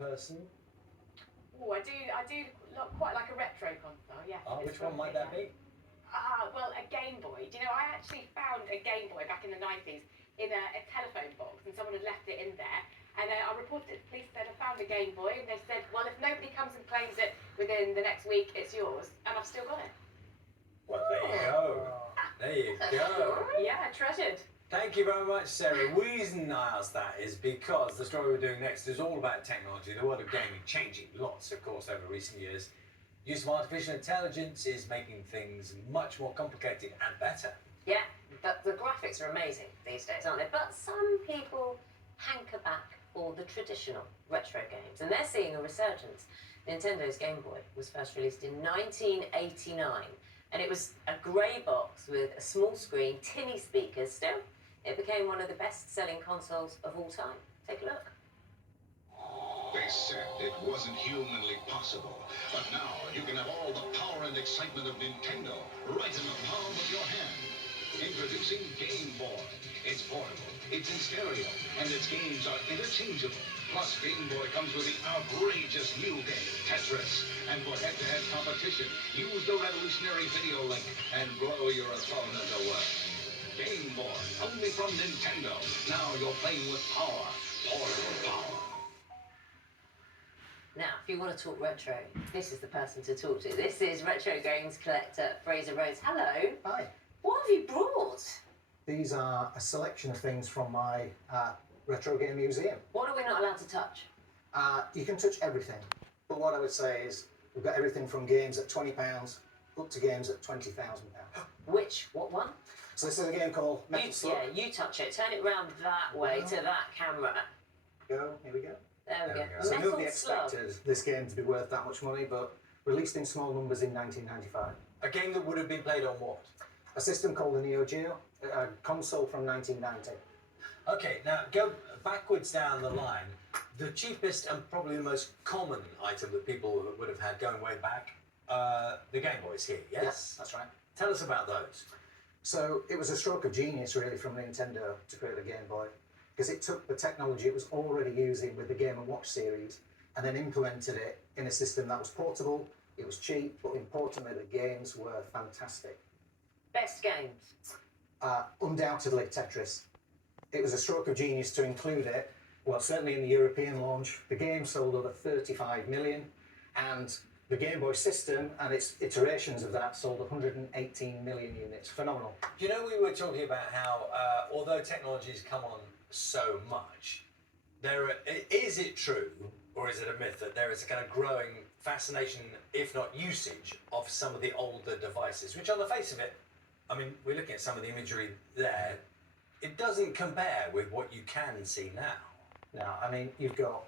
person? Oh, I do look quite like a retro console, yes. Oh, which one might that be? Well, a Game Boy. Do you know, I actually found a Game Boy back in the 90s in a telephone box, and someone had left it in there. And I reported it to the police, said I found a Game Boy, and they said, well, if nobody comes and claims it within the next week, it's yours. And I've still got it. Well, there you go. There you go. Yeah, treasured. Thank you very much, Sarah. The reason I asked that is because the story we're doing next is all about technology, the world of gaming changing lots, of course, over recent years. Use of artificial intelligence is making things much more complicated and better. Yeah, but the graphics are amazing these days, aren't they? But some people hanker back for the traditional retro games, and they're seeing a resurgence. Nintendo's Game Boy was first released in 1989, and it was a grey box with a small screen, tinny speakers. Still, it became one of the best-selling consoles of all time. Take a look. They said it wasn't humanly possible, but now you can have all the power and excitement of Nintendo right in the palm of your hand. Introducing Game Boy. It's portable, it's in stereo, and its games are interchangeable. Plus, Game Boy comes with the outrageous new game, Tetris. And for head-to-head competition, use the revolutionary video link and blow your opponent away. Game Boy, only from Nintendo. Now you're playing with power, portable power. Now, if you want to talk retro, this is the person to talk to. This is retro games collector Fraser Rhodes. Hello. Hi. What have you brought? These are a selection of things from my retro game museum. What are we not allowed to touch? You can touch everything, but what I would say is we've got everything from games at £20 up to games at £20,000. What one? So this is a game called Metal Slug. Yeah, you touch it. Turn it round that way to that camera. Here we go. There we go. So Metal nobody Slug. expected this game to be worth that much money, but released in small numbers in 1995. A game that would have been played on what? A system called the Neo Geo, a console from 1990. Okay, now go backwards down the line. The cheapest and probably the most common item that people would have had going way back, the Game Boys here, yes? Yes, that's right. Tell us about those. So it was a stroke of genius, really, from Nintendo to create the Game Boy, because it took the technology it was already using with the Game & Watch series and then implemented it in a system that was portable, it was cheap, but importantly, the games were fantastic. Best games? Undoubtedly Tetris. It was a stroke of genius to include it. Well, certainly in the European launch, the game sold over 35 million, and the Game Boy system and its iterations of that sold 118 million units. Phenomenal. You know, we were talking about how, although technology's come on so much, is it true, or is it a myth, that there is a kind of growing fascination, if not usage, of some of the older devices, which on the face of it, I mean, we're looking at some of the imagery there, it doesn't compare with what you can see now. Now, I mean, you've got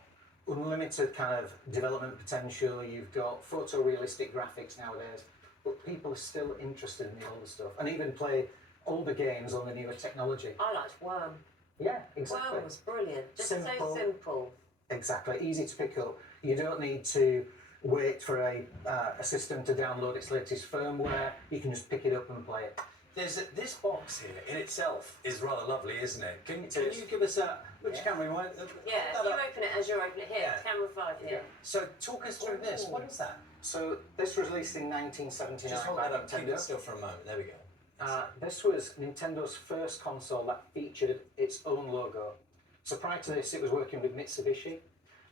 unlimited kind of development potential, you've got photorealistic graphics nowadays, but people are still interested in the older stuff and even play older games on the newer technology. I liked Worm. Yeah, exactly. Worm was brilliant. Just Simple. so simple. Exactly, easy to pick up. You don't need to wait for a system to download its latest firmware. You can just pick it up and play it. This box here in itself is rather lovely, isn't it? Can you give us which camera you want? Yeah, you open it as you're opening it here. Yeah. Camera 5 here. So talk us through this. What is that? So this was released in 1979 Just hold by that up, keep Nintendo. it still for a moment. There we go. This was Nintendo's first console that featured its own logo. So prior to this, it was working with Mitsubishi,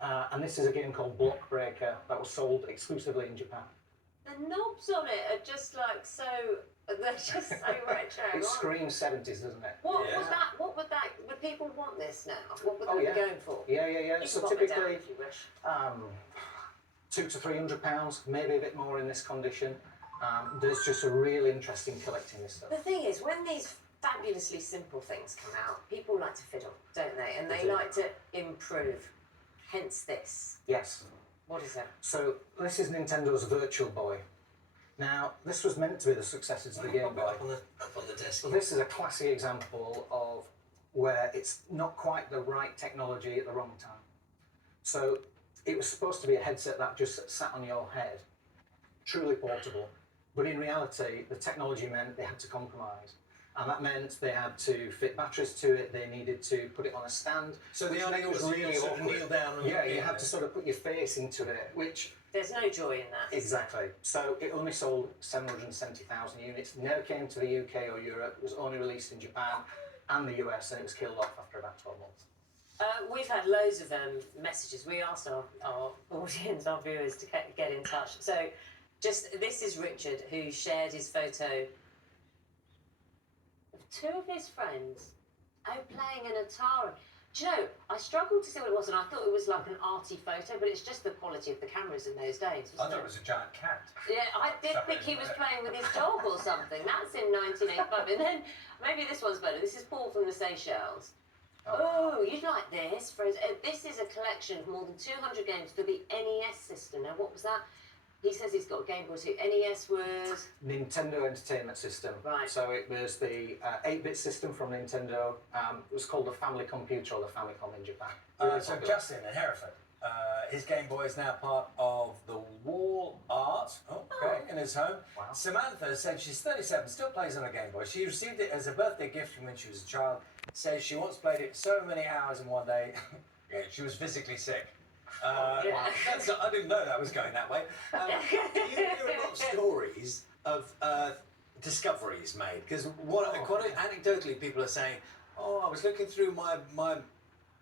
and this is a game called Block Breaker that was sold exclusively in Japan. The knobs on it are just like so. They're just so retro. It screams 70s, doesn't it? What Yeah. would that? What would that? Would people want this now? What would Oh, they yeah. be going for? Yeah. You So can pop it down typically, if you wish. £200 to £300, maybe a bit more in this condition. There's just a real interest in collecting this stuff. The thing is, when these fabulously simple things come out, people like to fiddle, don't they? And they like to improve. Hence this. Yes. What is that? So this is Nintendo's Virtual Boy. Now, this was meant to be the successor to the Game Boy. Up on the desk. Well, this is a classic example of where it's not quite the right technology at the wrong time. So it was supposed to be a headset that just sat on your head, truly portable. But in reality, the technology meant they had to compromise. And that meant they had to fit batteries to it. They needed to put it on a stand. So the which idea made was it really sort of awkward. kneel down and Yeah, look you in had it. to sort of put your face into it, which There's no joy in that. exactly. So it only sold 770,000 units. Never came to the UK or Europe. It was only released in Japan and the US, and it was killed off after about 12 months. We've had loads of messages. We asked our audience, our viewers, to get in touch. So, this is Richard, who shared his photo of two of his friends playing an Atari. Do you know, I struggled to see what it was, and I thought it was like an arty photo, but it's just the quality of the cameras in those days. I thought it was a giant cat. Yeah, I did think he was playing with his dog or something. That's in 1985. And then maybe this one's better. This is Paul from the Seychelles. Oh, you'd like this. This is a collection of more than 200 games for the NES system. Now, what was that? He says he's got a Game Boy too. NES was... Nintendo Entertainment System. Right. So it was the 8-bit system from Nintendo. It was called the Family Computer or the Famicom in Japan. Really So popular. Justin in Hereford, his Game Boy is now part of the wall art in his home. Wow. Samantha said she's 37, still plays on a Game Boy. She received it as a birthday gift from when she was a child. Says she once played it so many hours in one day, yeah, she was physically sick. I didn't know that was going that way. You hear a lot of stories of discoveries made, because quite anecdotally people are saying, oh, I was looking through my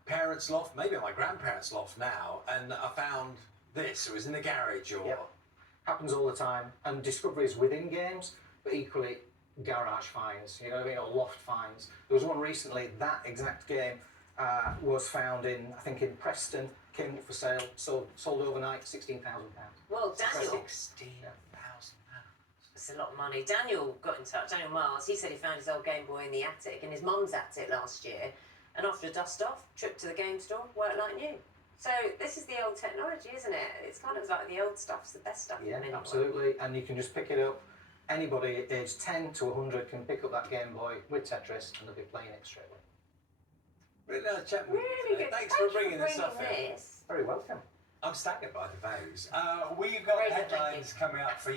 parents' loft, maybe my grandparents' loft now, and I found this. It was in the garage, or Yep. Happens all the time. And discoveries within games, but equally garage finds, you know what I mean, or loft finds. There was one recently, that exact game was found in, I think in Preston, came up for sale, sold overnight, £16,000. Well, Daniel... £16,000. It's a lot of money. Daniel got in touch, Daniel Miles. He said he found his old Game Boy in the attic, in his mum's attic last year. And after a dust off, trip to the game store, worked like new. So this is the old technology, isn't it? It's kind of like the old stuff's the best stuff. Yeah, in many ways. absolutely. And you can just pick it up. Anybody aged 10 to 100 can pick up that Game Boy with Tetris and they'll be playing it straight away. Really nice chat with you Really today. good. Thanks for bringing this bringing stuff in. this. Very welcome. I'm staggered by the values. We've got Very good, thank you. headlines coming up for you.